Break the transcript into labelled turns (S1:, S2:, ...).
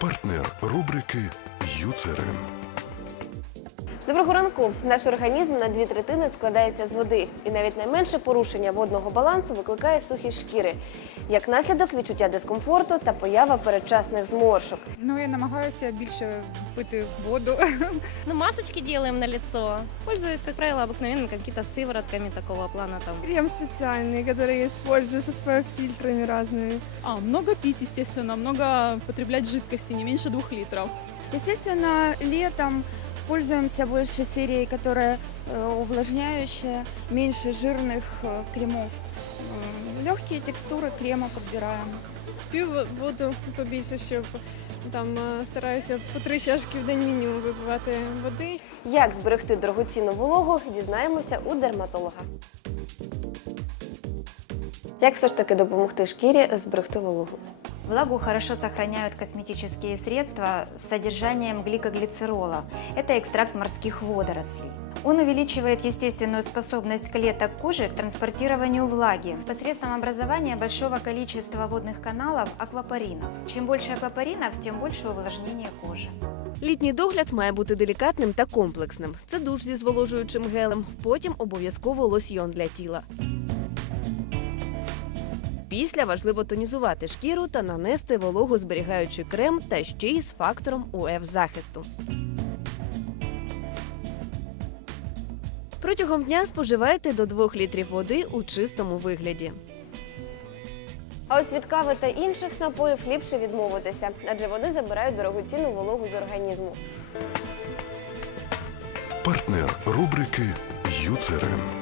S1: Партнер рубрики Юцерин.
S2: Доброго ранку. Наш організм на дві третини складається з води, і навіть найменше порушення водного балансу викликає сухі шкіри. Як наслідок відчуття дискомфорту та поява передчасних зморшок.
S3: Ну, я намагаюся більше пити воду.
S4: Ну, масочки делаем на лицо. Пользуюсь, как правило, обыкновенно какими-то сыворотками такого плана там.
S5: Крем специальный, который я использую со своими фильтрами разными.
S6: А, много пить, естественно, много потреблять жидкости, не меньше двух литров.
S5: Естественно, летом пользуемся больше серией, которая э, увлажняющая, меньше жирных э, кремов. Легкие текстуры крема подбираем.
S7: П'ю воду побільше, щоб там е, стараюся по три чашки в день мінімум випивати води.
S2: Як зберегти дорогоцінну вологу, дізнаємося у дерматолога. Як все ж таки допомогти шкірі зберегти вологу?
S8: Влагу хорошо сохраняют косметические средства с содержанием гликоглицерола. Это экстракт морских водорослей. Он увеличивает естественную способность клеток кожи к транспортированию влаги посредством образования большого количества водных каналов аквапоринов. Чем больше аквапоринов, тем больше увлажнение кожи.
S9: Літній догляд має бути делікатним та комплексним. Це душ зі зволожуючим гелем, потім обов'язково лосьйон для тіла. Після важливо тонізувати шкіру та нанести вологозберігаючий крем та ще й з фактором УФ захисту. Протягом дня споживайте до 2 літрів води у чистому вигляді.
S2: А ось від кави та інших напоїв ліпше відмовитися, адже вони забирають дорогоцінну вологу з організму.
S1: Партнер рубрики Юцерин.